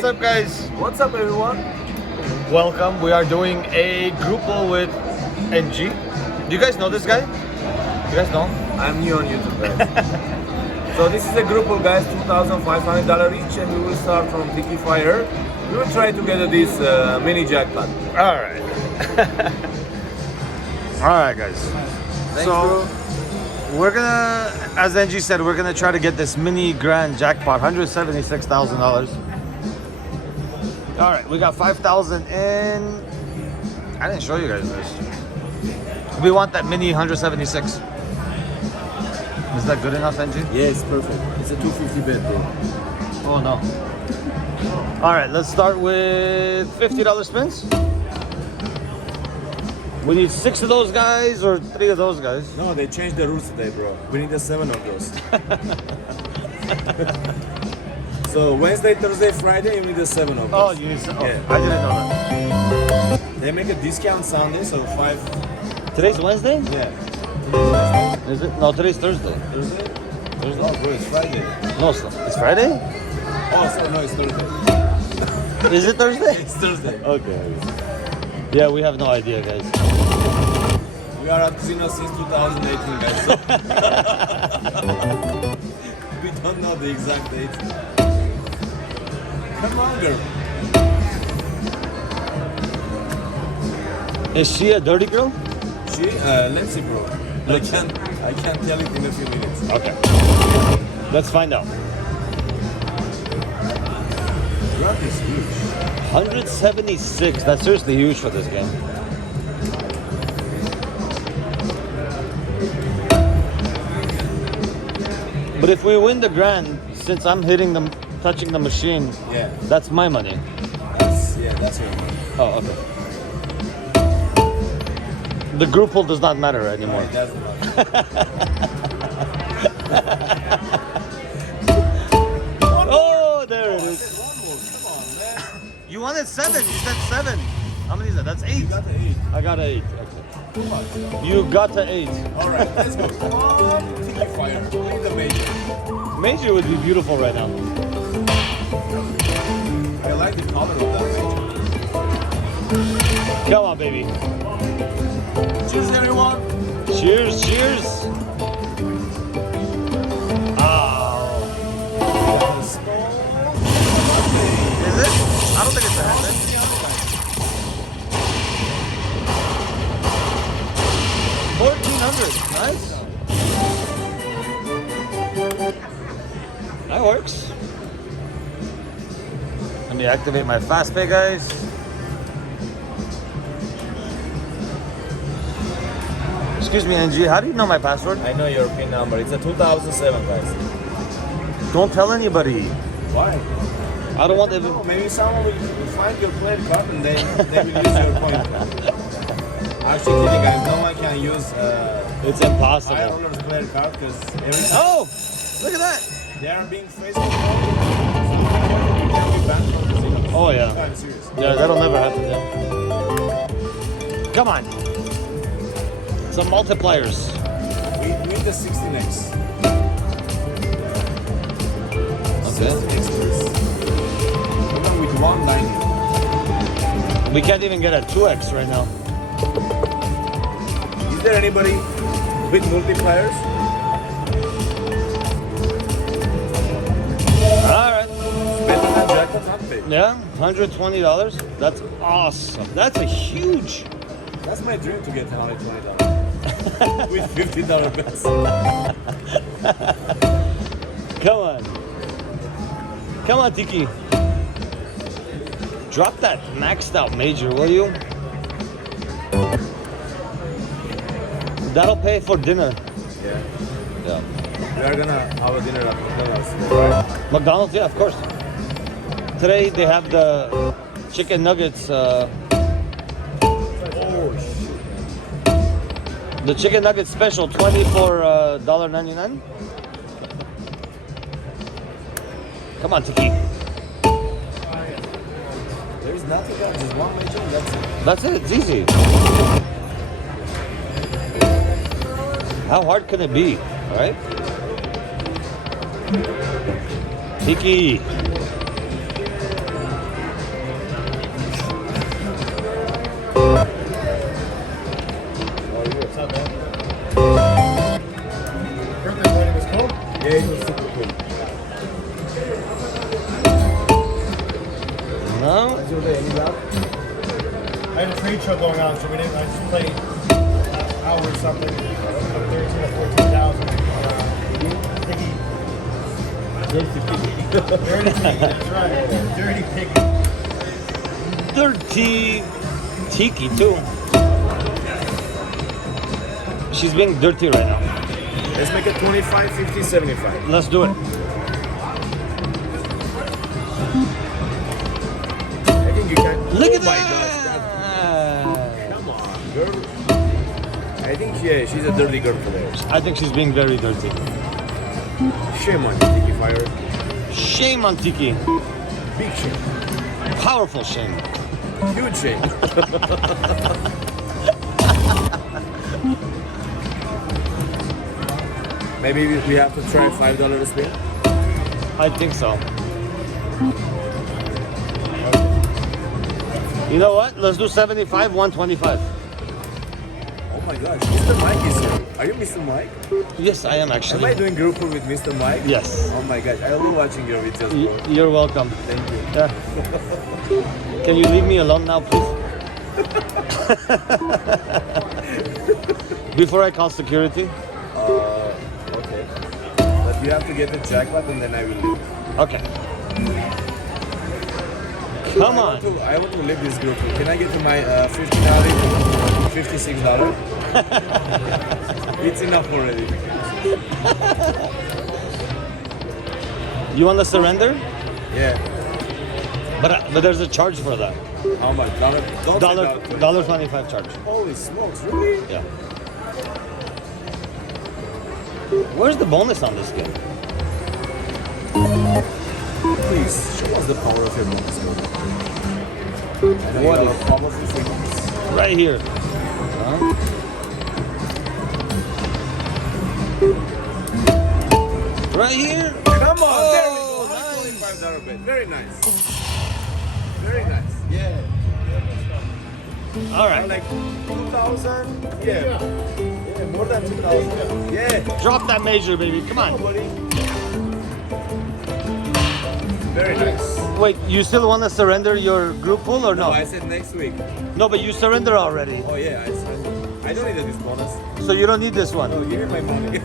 What's up, guys? What's up, everyone? Welcome. We are doing a groupo with NG. Do you guys know this guy? You guys know? I'm new on YouTube, guys. So this is a group of guys, $2,500 each, and we will start from Tiki Fire. We will try to get this mini jackpot. All right. All right, guys. Thanks, so we're gonna, as NG said, we're gonna try to get this mini grand jackpot, $176,000. All right, we got 5,000 in. I didn't show you guys this. We want that mini 176. Is that good enough, NG? Yeah, it's perfect. It's a 250 bet, bro. Oh no. All right, let's start with $50 spins. We need 6 of those guys or 3 of those guys. No, they changed the rules today, bro. We need 7 of those. So Wednesday, Thursday, Friday, you need 7 of those. Oh, you need some. Oh, Yeah. I didn't know that. They make a discount Sunday, so 5. Today's Wednesday? Yeah. Today's Wednesday. Is it? No, today's Thursday. Thursday? Thursday? Oh, bro, it's Friday. No, it's Friday? Oh, so no, it's Thursday. Is it Thursday? It's Thursday. Okay. Yeah, we have no idea, guys. We are at casino since 2018, guys. So we don't know the exact date. Come on, girl. Is she a dirty girl? She, let's see, bro. I can't tell it in a few minutes. Okay. Let's find out. Grant is huge. 176. That's seriously huge for this game. But if we win the grand, since I'm hitting them, touching the machine, Yeah, that's my money. that's your money. Oh, okay. The group pool does not matter anymore. It doesn't matter. Oh, there it is. One more, come on, man. You wanted 7. You said 7. How many is that? That's 8. You got the 8. I got 8. Okay. Come on. You got to 8. All right, let's go. Come on, Tiki Fire. Leave the major. Major would be beautiful right now. I like the color of that major. Come on, baby. Cheers, everyone. Cheers, cheers. Oh. Is it? I don't think it's a hat. $1,400. Nice. That works. Let me activate my fast pay, guys. Excuse me, NG, how do you know my password? I know your PIN number. It's a 2007, guys. Don't tell anybody. Why? I don't want No, to. maybe someone will find your credit card and they will use your point. Actually, kidding, guys. No one can use It's impossible. $5 credit card because every time Oh, look at that. they are being Facebook. You can be banned from casinos. Oh, yeah. I'm serious. Yeah, that'll never happen. Yeah. Come on. Some multipliers. We need the 16x. Okay. 16x, please. Even with 190. We can't even get a 2x right now. Is there anybody with multipliers? All right. Better than Jackpots, not paid. Yeah, $120. That's awesome. That's a huge. That's my dream to get $120 with $50 bets. Come on. Come on, Tiki. Drop that maxed out major, will you? That'll pay for dinner. Yeah. Yeah. We are gonna have a dinner at McDonald's, right? McDonald's, yeah, of course. Today they have the chicken nuggets. Oh shit. The chicken nugget special, 20 for $1.99. Come on, Tiki. There's nothing else, just one major and that's it. That's it. It's easy. How hard can it be? All right. Tiki. Any luck? I had a trade show going on, so we didn't. I just played an hour or something. 13 or 14,000. Tiki. Dirty Tiki. Dirty Tiki. That's right. Dirty Tiki. Dirty Tiki too. She's being dirty right now. Let's make it 25, 50, 75. Let's do it. I think you can. Look at Oh my that! gosh, come on, girl. I think she's a dirty girl today. I think she's being very dirty. Shame on you, Tiki Fire. Shame on Tiki. Big shame. Powerful shame. Huge shame. Maybe we have to try $5 spin. I think so. You know what? Let's do 75, 125. Oh my gosh, Mr. Mike is here. Are you Mr. Mike? Yes, I am Am I actually. doing group with Mr. Mike? Yes. Oh my gosh, I love watching your videos, bro. You're welcome. Thank you. Yeah. Can you leave me alone now, please? Before I call security? Okay. But you have to get the jackpot and then I will leave. Okay. Come on. I want to leave this group. Can I get to my $50, $56? It's enough already. You want to surrender? Yeah. But there's a charge for that. How much? Don't say $1.25 charge. Holy smokes, really? Yeah. Where's the bonus on this game? Please, show us the power of your bonus code. I know What you is- have a powerful fingers. Right here. Huh? Right here. Come on, there we Oh, go. nice. $125 bet. Very nice. Very nice. Yeah. All right. Like 2,000? Yeah. Yeah, more than 2,000. Yeah. Drop that major, baby. Come on. Buddy. Very nice. Wait, you still want to surrender your group pool or No, no? I said next week. No, but you surrender already. Oh yeah, I said. I don't need this bonus. So you don't need this one. No, give me my money.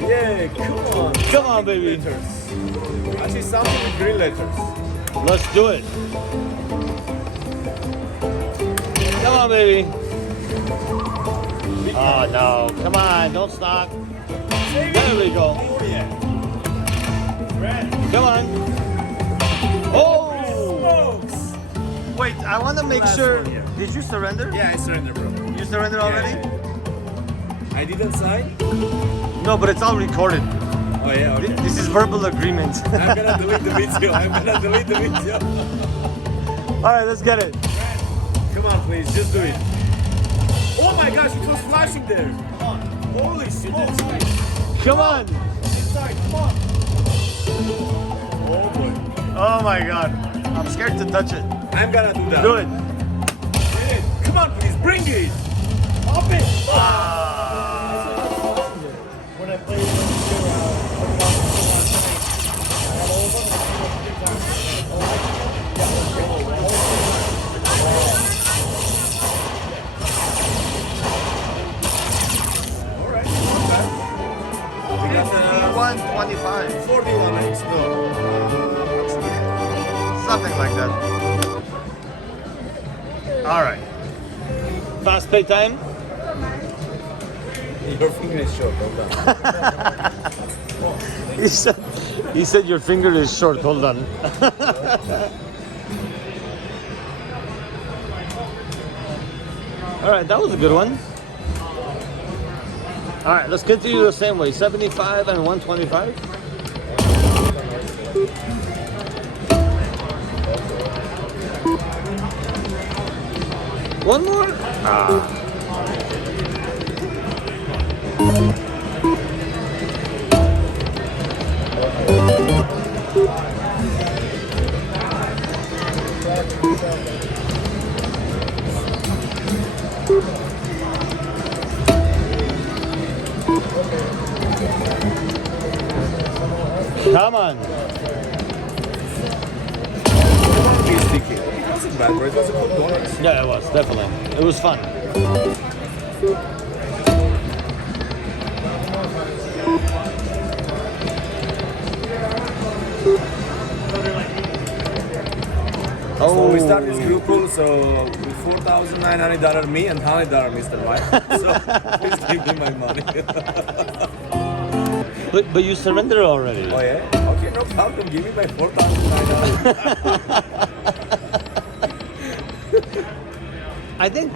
Yeah, come on. Come on, baby. Letters. Actually, something with green letters. Let's do it. Come on, baby. Oh, no. Come on. Don't stop. There we go. Oh yeah. Come on. Oh! Smokes. Wait, I want to make Last sure. one, yeah. Did you surrender? Yeah, I surrender, bro. You surrender already? Yeah. I didn't sign. No, but it's all recorded. Oh yeah. Okay. This is verbal agreement. I'm gonna delete the video. I'm gonna delete the video. All right, let's get it. Come on, please, just do it. Oh my gosh, it was flashing there. Come on. Holy smokes. Come on. Inside, come on. Oh boy. Oh my God. I'm scared to touch it. I'm gonna do that. Do it. Bring it. Come on, please, bring it. Up it. When I played Alright, not bad. We got 125. 41x. No. Something like that. All right. Fast pay time. Your finger is short, hold on. He said your finger is short. Hold on. All right, that was a good one. All right, let's continue the same way. 75 and 125. One more? Ah. Come on. Tiki. It wasn't bad, bro. It was a good bonus. Yeah, it was definitely. It was fun. So we start this group pool, so with $4,900 me and $100 Mr. Mike. So please give me my money. But you surrendered already. Oh yeah? Okay, no problem. Give me my $4,900. I think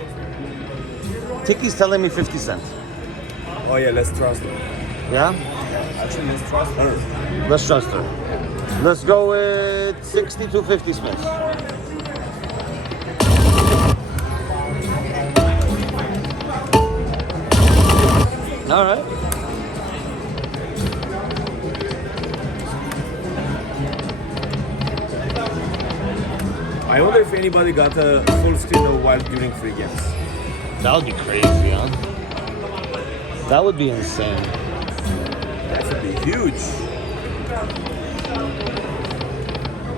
Tiki's telling me 50 cents. Oh yeah, let's trust her. Yeah? Actually, let's trust her. Let's trust her. Let's go with 6250 Smiths. All right. I wonder if anybody got a full screen of Wild during free games. That would be crazy, huh? That would be insane. That would be huge.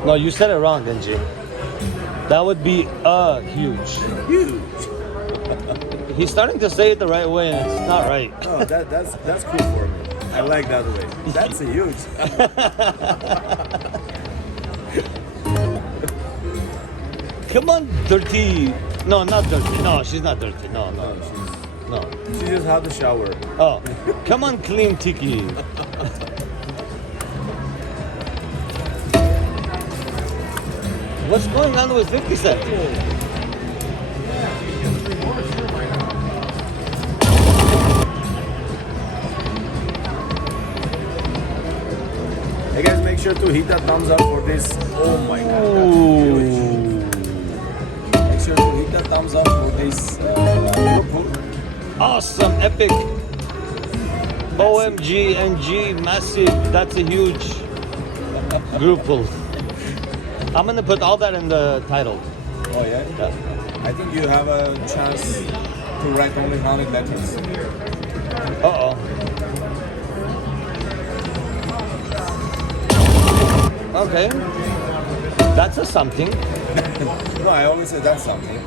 No, you said it wrong, didn't you? That would be huge. Huge. He's starting to say it the right way, and it's not right. Oh, that's cool for me. I like that way. That's a huge. Come on, dirty. No, not dirty. No, she's not dirty. No. She just had the shower. Oh, come on, clean Tiki. What's going on with 50 Cent? Hey guys, make sure to hit that thumbs up for this. Oh my god. Ooh. Make sure to hit that thumbs up for this. Awesome, epic. OMG, NG, massive. That's a huge group pull. I'm gonna put all that in the title. Oh yeah? Yeah. I think you have a chance to write only 100 letters. Uh-oh. Okay. That's a something. No, I always say that's something.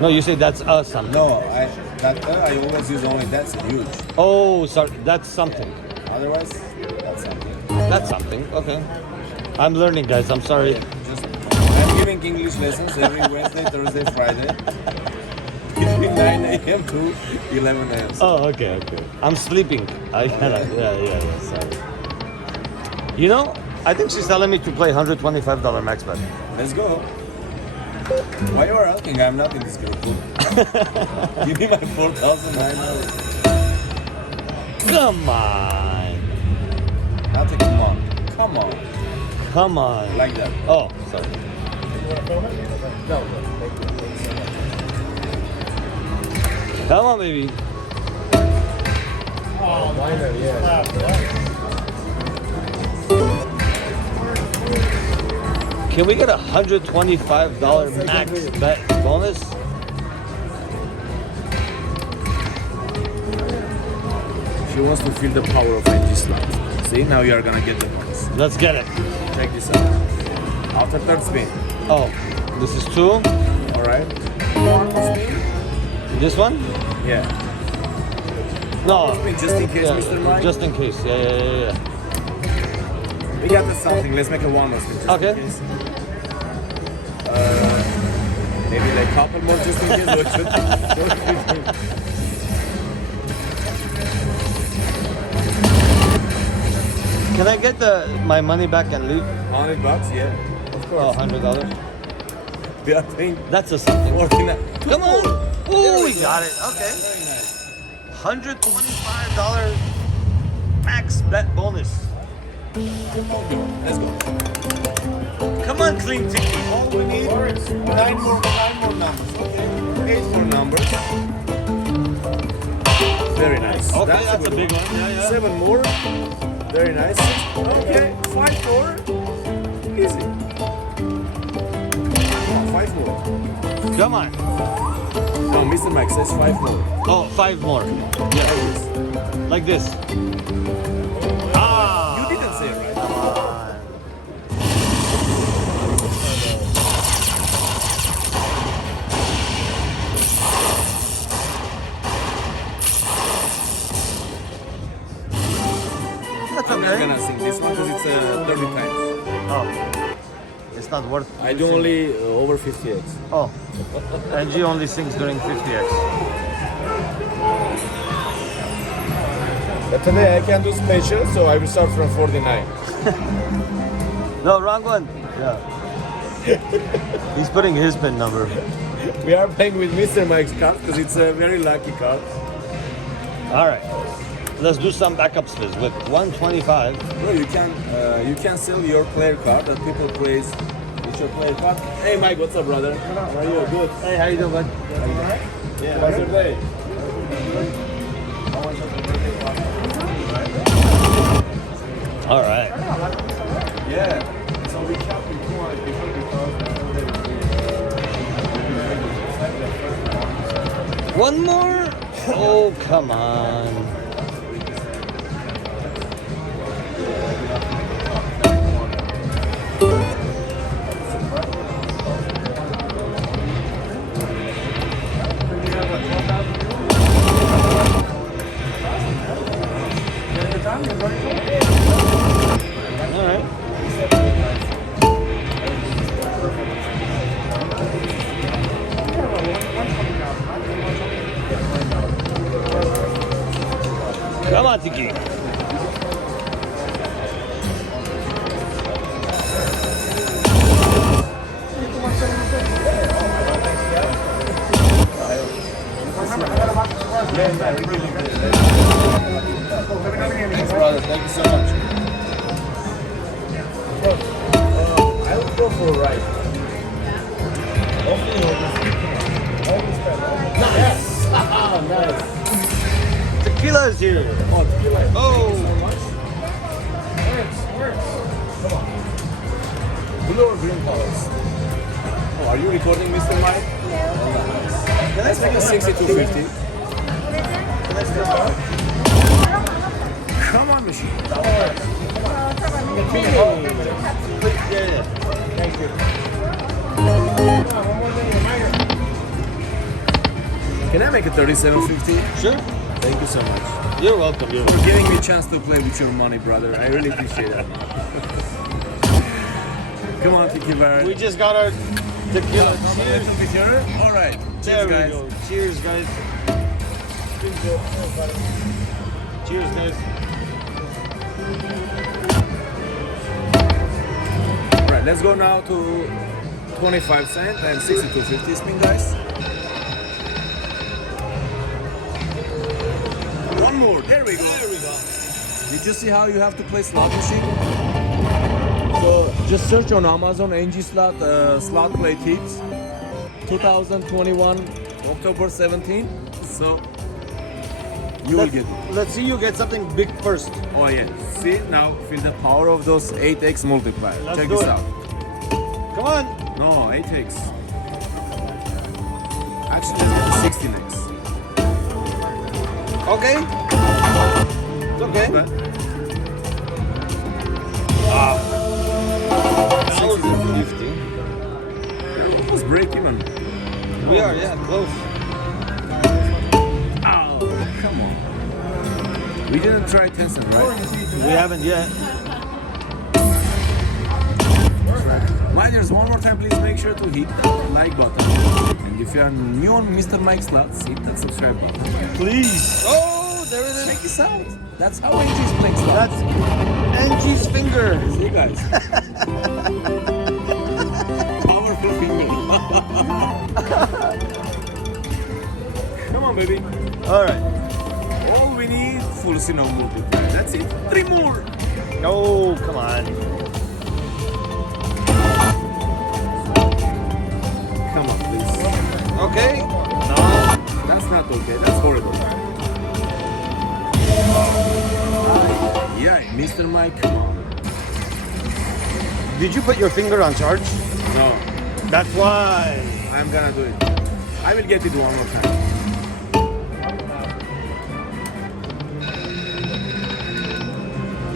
No, you say that's a something. No, I always use only that's huge. Oh, sorry. That's something. Otherwise, that's something. That's something. Okay. I'm learning, guys. I'm sorry. I'm giving English lessons every Wednesday, Thursday, Friday. Between 9 a.m. to 11 a.m. Oh, okay. I'm sleeping. I cannot. Yeah. Sorry. You know, I think she's telling me to play $125 max bet. Let's go. Why you are asking? I'm not in this group. Give me my $4,900. Come on. Not a come on. Come on. Come on. Like that. Oh, sorry. No. Come on, baby. Oh, minor, yeah. Can we get a $125 max bet bonus? She wants to feel the power of NG slot. See, now you are gonna get the bonus. Let's get it. Check this out. After third spin. Oh, this is 2. Alright. One more spin. This one? Yeah. No. Just in case, Yeah, Mr. Mike. just in case. Yeah. We got the something. Let's make a one more spin. Just Okay. in case. Maybe like couple more just in case. What you think? Can I get my money back and leave? $100, yeah. Of Oh, course. $100. We are paying That's a something. 49. Come on. Oh, we got it. Okay. Very nice. $125 max bet bonus. Let's go. Come on, clean Tiki. All we need is nine more numbers. Okay. 8 more numbers. Very nice. Okay, that's a good big one. Yeah. 7 more. Very nice. Okay, 5 more. Easy. Oh, 5 more. Come on. No, Mr. Max says 5 more. Oh, 5 more. Yes. Like this. Ah. You didn't say it right. Come on. it's not worth. I do using. only over 50x. Oh, Angie only sings during 50x. But today I can do special, so I will start from 49. No, wrong one. Yeah. He's putting his pin number. We are playing with Mr. Mike's card because it's a very lucky card. All right. Let's do some backup spins with 125. Bro, you can sell your player card that people plays with your player card. Hey Mike, what's up, brother? How are you? Good. Hey, how you doing, bud? Yeah. How's your day? All right. Yeah. So we kept before because One more? Oh, come on. All right. Come on, Tiki. Thanks, brother. Thank you so much. I would go for a ride. Nice. Nice. Tequila is here. Oh, tequila. Oh. Thank you so much. Come on. Blue or green colors? Oh, are you recording, Mr. Mike? Can I take a 6250? Come on, machine. Yeah. Thank you. Can I make a 3750? Sure. Thank you so much. You're welcome. You're For welcome. giving me a chance to play with your money, brother. I really appreciate that. Come on, Tiki Barrett. We just got our tequila. Cheers. All right. There Cheers, we guys. go. Cheers, guys. Cheers, guys. Right, let's go now to 25 cent and 6250 spin, guys. One more. There we go. There we go. Did you see how you have to play slot machine? So just search on Amazon NG slot slot play tips 2021 October 17. So you will get it. Let's see you get something big first. Oh yeah. See now feel the power of those 8x multiplier. Let's Check do this it. out. Come on. No, 8x. Actually, let's get 16x. Okay. It's okay. Okay. Ah. 50. Let's break even. We are, yeah, close. Oh, come on. We didn't try 10 cent, right? We haven't yet. Miners, one more time, please make sure to hit that like button. And if you are new on Mr. Mike's Slots, hit that subscribe button. Please. Oh, there it Check is. this out. That's how AG's playing slots. That's Angie's finger. See, guys. Powerful finger. Come on, baby. All right. All we need, full sino multiplier. That's it. 3 more. Oh, come on. Come on, please. Okay. No, that's not okay. That's horrible. Yeah, Mr. Mike, come on. Did you put your finger on charge? No, That's why. I'm gonna do it. I will get it one more time.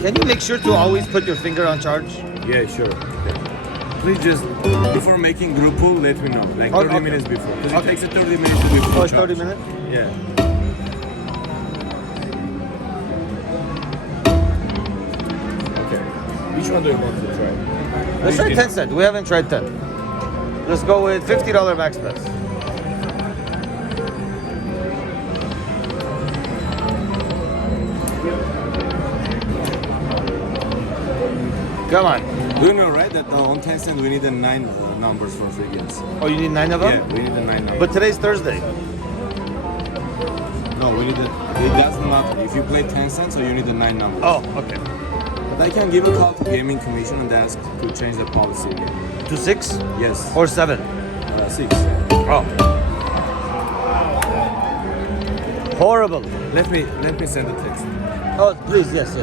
Can you make sure to always put your finger on charge? Yeah, sure. Okay. Please just, before making group pool, let me know. Like 30 Okay. minutes before. Because Okay. it takes a 30 minutes to be full Oh, it's 30 charge. minutes? Yeah. Okay. Which one do you want to try? Let's try 10 cent. We haven't tried 10. Let's go with $50 max bets. Come on. Do you know, right, that on 10 cent we need the 9 numbers for free games? Oh, you need 9 of them? Yeah, we need the 9 numbers. But today's Thursday. No, we need the. It doesn't matter. If you play 10 cents, so you need the 9 numbers. Oh, okay. But I can give a call to Gaming Commission and ask to change the policy again. To 6 Yes. or 7? 6. Oh. Horrible. Let me send a text. Oh, please, yes.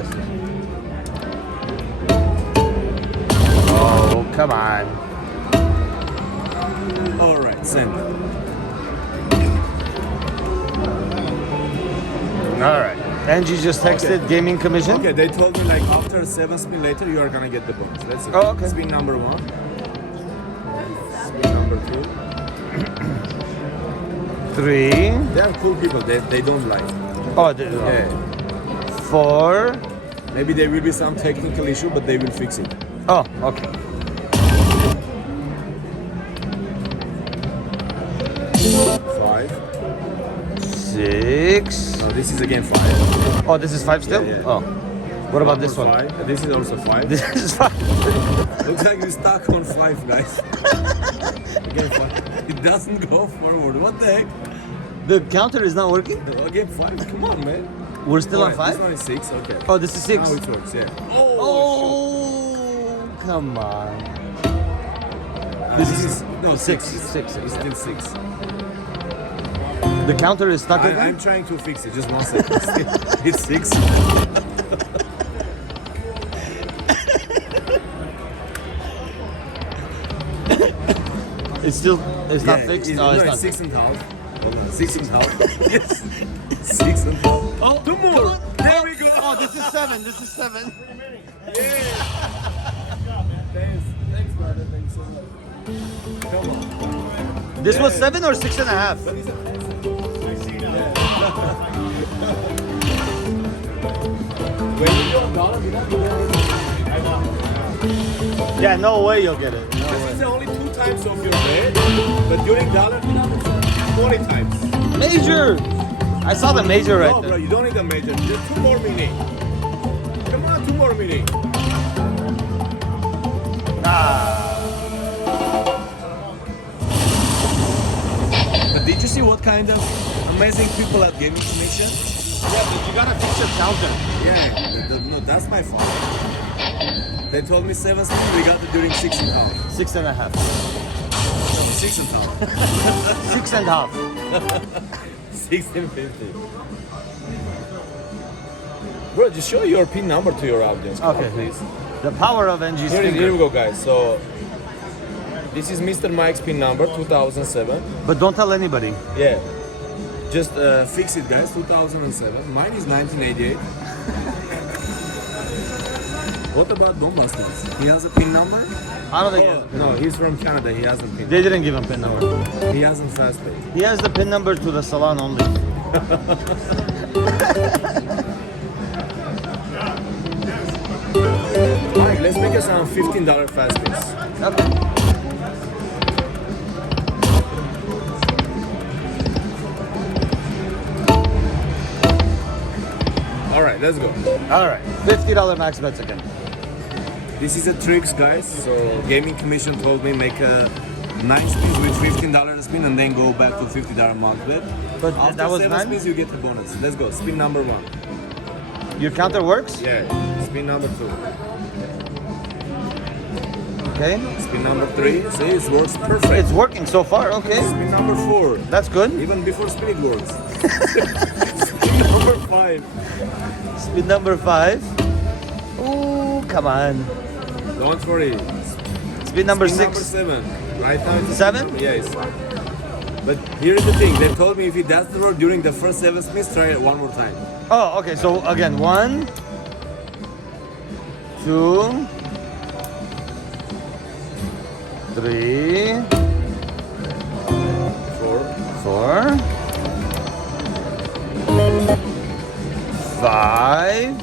Oh, come on. All right, send. All right. Angie just texted Okay. Gaming Commission. Okay, they told me like after 7 spin later you are gonna get the bonus. Let's see. Oh, okay. Spin number 1. Spin number 2. 3. They are cool people. They don't lie. Oh, Yeah. 4. Maybe there will be some technical issue, but they will fix it. Oh, okay. 5. 6. No, this is again 5. Oh, this is 5 still? Yeah. Oh. What about this one? 5. This is also 5. This is 5. Looks like you stuck on 5, guys. Again 5. It doesn't go forward. What the heck? The counter is not working? Again 5. Come on, man. We're still on Alright, 5? This one is 6. Okay. Oh, this is 6. Now it works. Yeah. Oh, come on. This is no 6. 6. It's still 6. The counter is stuck again? I'm trying to fix it. Just 1 second. It's 6. It's not fixed? No, it's not. 6 and a half. Hold on. 6 and a half. Yes. 6 and a half. Oh, 2 more. There we go. Oh, this is 7. This is 7. Thanks, brother. Thanks so much. Come on. This was 7 or 6 and a half? What is it? When you do a dollar, you don't get it. Yeah, no way you'll get it. This is only 2 times of your bet, but during dollar, 20 times. Major! I saw the major right No, bro, there. you don't need a major. Just 2 more mini. Come on, 2 more mini. But did you see what kind of amazing people at Gaming Commission? Yeah, but you gotta fix your counter. Yeah, no, that's my fault. They told me 7 spin, we got it during 6 and a half. 6 and a half. No, 6 and a half. 6 and a half. 1650. Bro, just show your pin number to your audience. Come on, Okay. please. The power of NG's Here we finger. go, guys. So, this is Mr. Mike's pin number, 2007. But don't tell anybody. Yeah. Just fix it, guys, 2007. Mine is 1988. What about Bombastas? He has a pin number? I don't think he has a Oh, pin no, number. he's from Canada. He hasn't pin They didn't give him pin number. number. He hasn't fast pay. He has the pin number to the salon only. Mike, let's make us some $15 fast pays. Okay. All right, let's go. All right. $50 max bets again. This is a tricks, guys. So Gaming Commission told me make a 9 spins with $15 a spin and then go back to $50 max bet. But After that was 7 9? spins, you get a bonus. Let's go. Spin number 1. Your counter works? Yeah. Spin number 2. Okay. Spin number 3. See, it works perfect. It's working so far. Okay. Spin number 4. That's good. Even before spin, it works. Spin number 5. Spin number 5. Ooh, come on. Don't worry. Spin number Spin 6. number 7. Right now it's 7? Yes. But here's the thing. They told me if it doesn't work during the first 7 spins, try it one more time. Oh, okay. So again, 1, 2, 3, 4. 4, 5,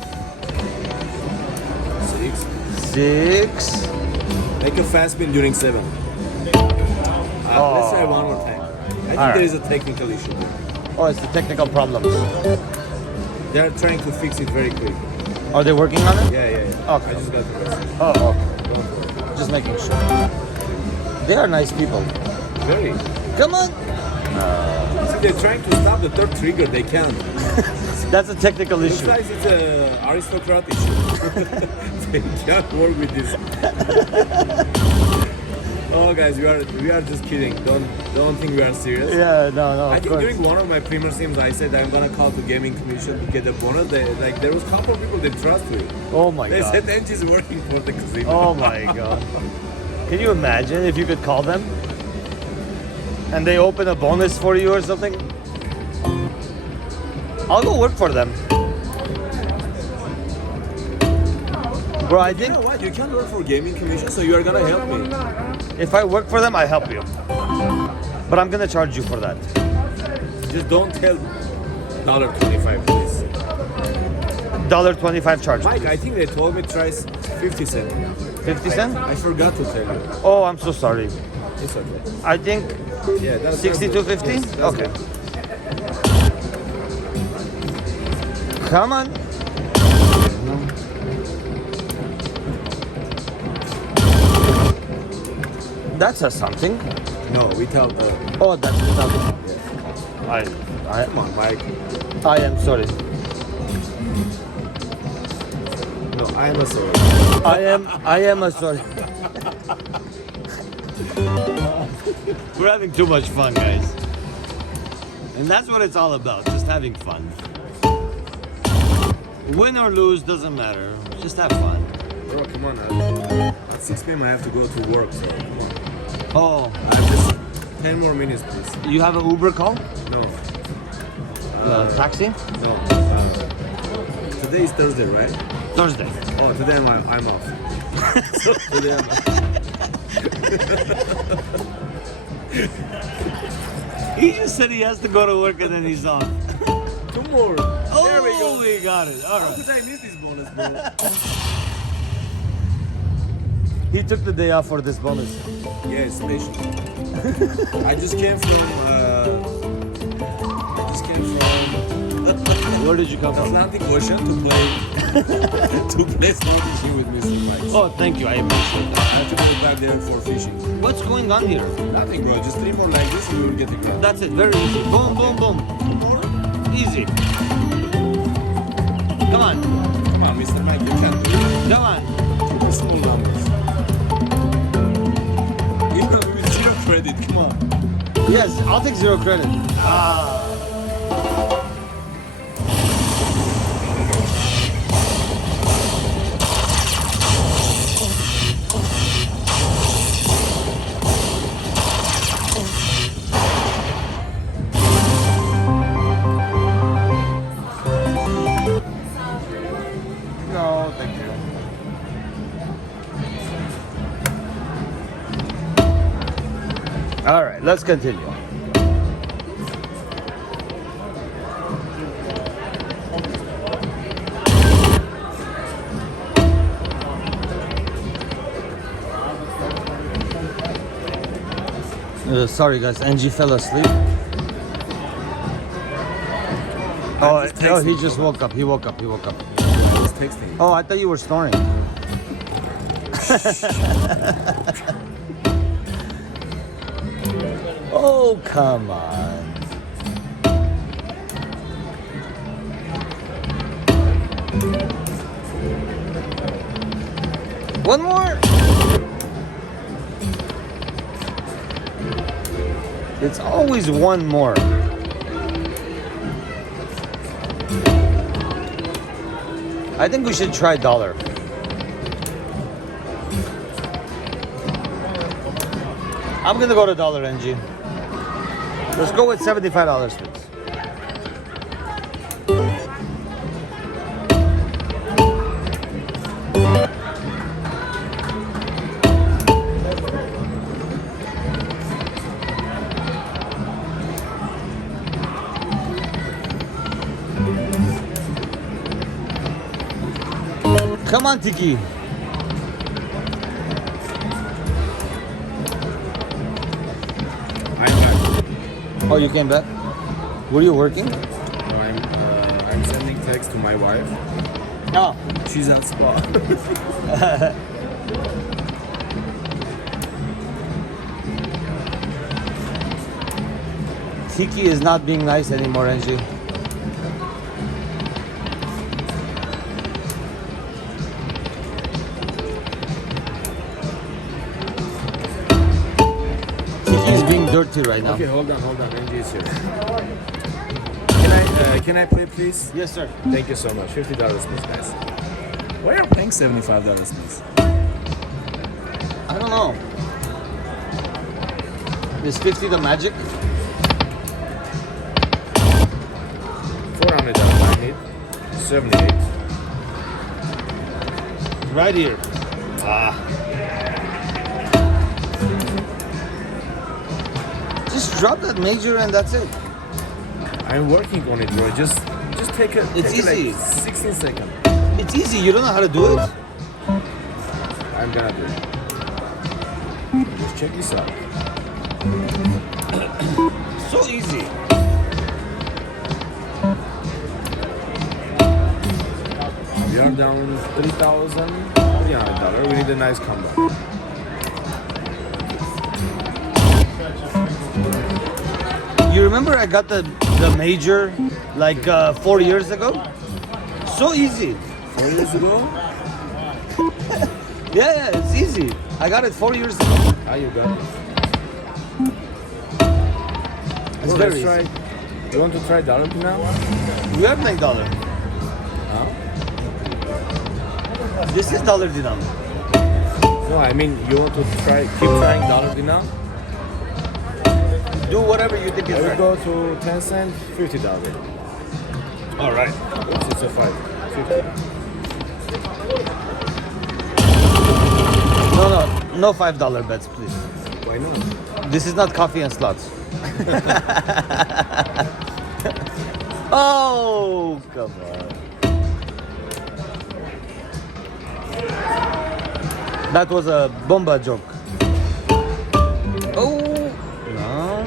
6. 6, Make a fast spin during 7. Let's try one more time. I think Alright. there is a technical issue there. Oh, it's the technical problems. They are trying to fix it very quick. Are they working on it? Yeah. Okay. I just got the message. Oh, okay. Just making sure. They are nice people. Very. Come on. See, they're trying to stop the third trigger. They can't. That's a technical Looks issue. like it's an aristocrat issue. They can't work with this. Oh, guys, we are just kidding. Don't think we are serious. Yeah, no, I of think course. during one of my premier sims, I said I'm gonna call to gaming commission to get a bonus. There was a couple of people that trust me. Oh my They god. said NG is working for the casino. Oh my god. Can you imagine if you could call them and they open a bonus for you or something? I'll go work for them. Bro, I You think know what? You can't work for gaming commission, so you are gonna help me. if I work for them, I help you. But I'm gonna charge you for that. Just don't tell $1.25, please. $1.25 charge. Mike, I think they told me try 50 cents. 50 cents? I forgot to tell you. Oh, I'm so sorry. It's okay. I think Yeah, that's 62.50? Yes, that's Okay. good. Come on. That says something. No, without the. Oh, that's something. Come on, Mike. I am sorry. No, I am a sorry. I am a sorry. We're having too much fun, guys. And that's what it's all about, just having fun. Win or lose doesn't matter. Just have fun. Bro, come on. At 6 p.m. I have to go to work, so come on. Oh, I have just 10 more minutes, please. you have an Uber call? No, Taxi? no. Today is Thursday, right? Thursday. Oh, today I'm off. So today I'm off. He just said he has to go to work and then he's off. 2 more. Oh, There we go. we got it. All How right. could I miss this bonus, bro? He took the day off for this bonus. Yeah, special. I just came from. Where did you come from? Atlantic Ocean to play slot fishing with Mr. Mike. Oh, thank you. I appreciate that. I have to go back there for fishing. What's going on here? Nothing, bro. Just 3 more like this and we will get the grab. That's it. Very easy. Boom, boom, boom. Easy. Come on. Come on, Mr. Mike, you can do it. Come on. Super small numbers. Even with 0 credit, come on. Yes, I'll take 0 credit. Ah. No, thank you. All right, let's continue. Sorry guys, Angie fell asleep. Oh, just no, he texting. just woke up. He woke up. I was texting. Oh, I thought you were snoring. Oh, come on. One more. It's always one more. I think we should try dollar. I'm gonna go to dollar, NG. Let's go with $75, please. Come on, Tiki. Oh, you came back? Were you working? No, I'm sending text to my wife. No. She's at spa. Tiki is not being nice anymore, Angie. Tiki is being dirty right now. Okay, hold on. Angie is here. Can I play, please? Yes, sir. Thank you so much. $50, please, guys. Why are you paying $75, please? I don't know. Is 50 the magic? $400 I need. 78. Right here. Just drop that major and that's it. I'm working on it, bro. Just take it. It's take easy. Like 16 seconds. It's easy. You don't know how to do it? I'm gonna do it. Just check this out. So easy. We are down $3,300. We need a nice comeback. You remember I got the major like 4 years ago? So easy. 4 years ago? Yeah, it's easy. I got it 4 years ago. How you got it? It's Well, very let's easy. try. You want to try dollar now? We are playing dollar. Huh? This is dollar dinam. No, I mean you want to keep trying dollar now? Do whatever you think is I will right. go to 10 cents, $50. All right. Oops, it's a 5. 50. No $5 bets, please. Why not? This is not coffee and slots. Oh, come on. That was a bomba joke. Oh, no.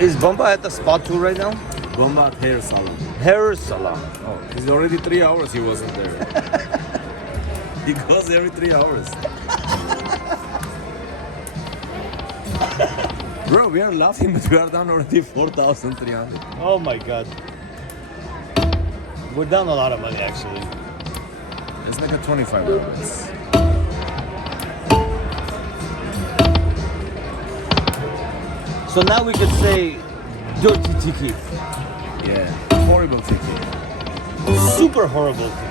Is Bomba at the spot too right now? Bomba hair salon. Hair salon. Oh, it's already 3 hours he wasn't there. He goes every 3 hours. Bro, we are laughing, but we are down already 4,300. Oh my god. We're down a lot of money actually. It's like a $25. So now we could say dirty tiki. Yeah, horrible ticket. Super horrible tiki.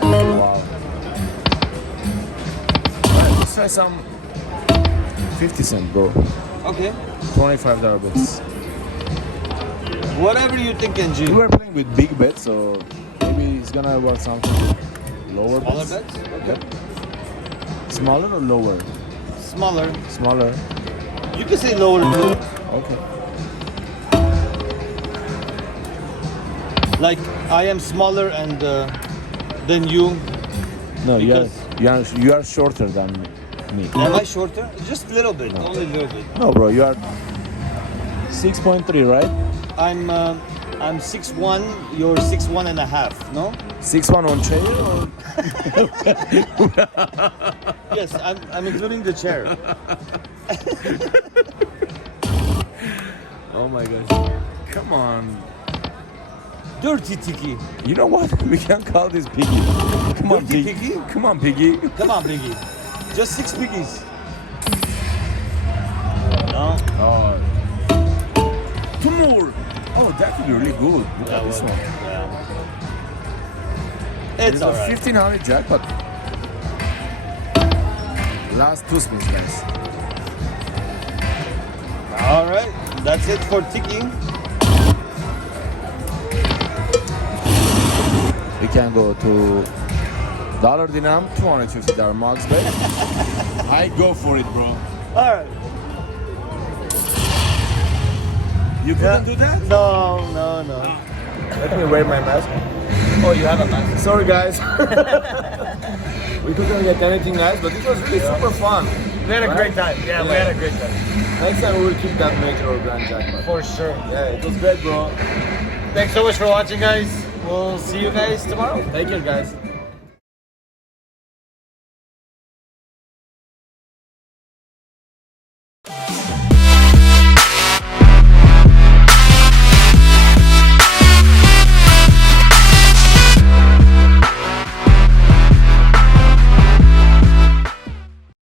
Wow. Alright, let's try some 50 cent, bro. Okay. $25 bets. Whatever you think, NG. We were playing with big bets, so maybe it's gonna work something with lower Smaller bets. bets? Okay. Yep. Smaller or lower? Smaller. Smaller. You can say lower too. Okay. Like I am smaller and than you. No, Because- you are shorter than me. Am I shorter? Just a little bit. Only a little bit. No, bro, you are 6.3, right? I'm 6'1", you're 6'1 and a half, no? 6'1" on chair or? Yes, I'm including the chair. Oh my gosh. Come on. Dirty Tiki. You know what? We can call this Piggy. Come on, Dirty Piggy. Piggy? Come on, Piggy. Come on, Biggie. Just 6 piggies. No? Oh. 2 more. Oh, that would be really good. Look at this one. Yeah. It's It's a alright. 1500 jackpot. Last 2 spins, guys. Alright, that's it for Tiki. We can go to dollar dinam, $250 max bet. I go for it, bro. Alright. You couldn't do that? No. Let me wear my mask. Oh, you have a master. Sorry, guys. We couldn't get anything nice, but it was really super fun. We had a Right? great time. Yeah, we Yeah. had a great time. Next time we will keep that major or grand jackpot. For sure. Yeah, it was great, bro. Thanks so much for watching, guys. We'll see you guys tomorrow. Take care, guys.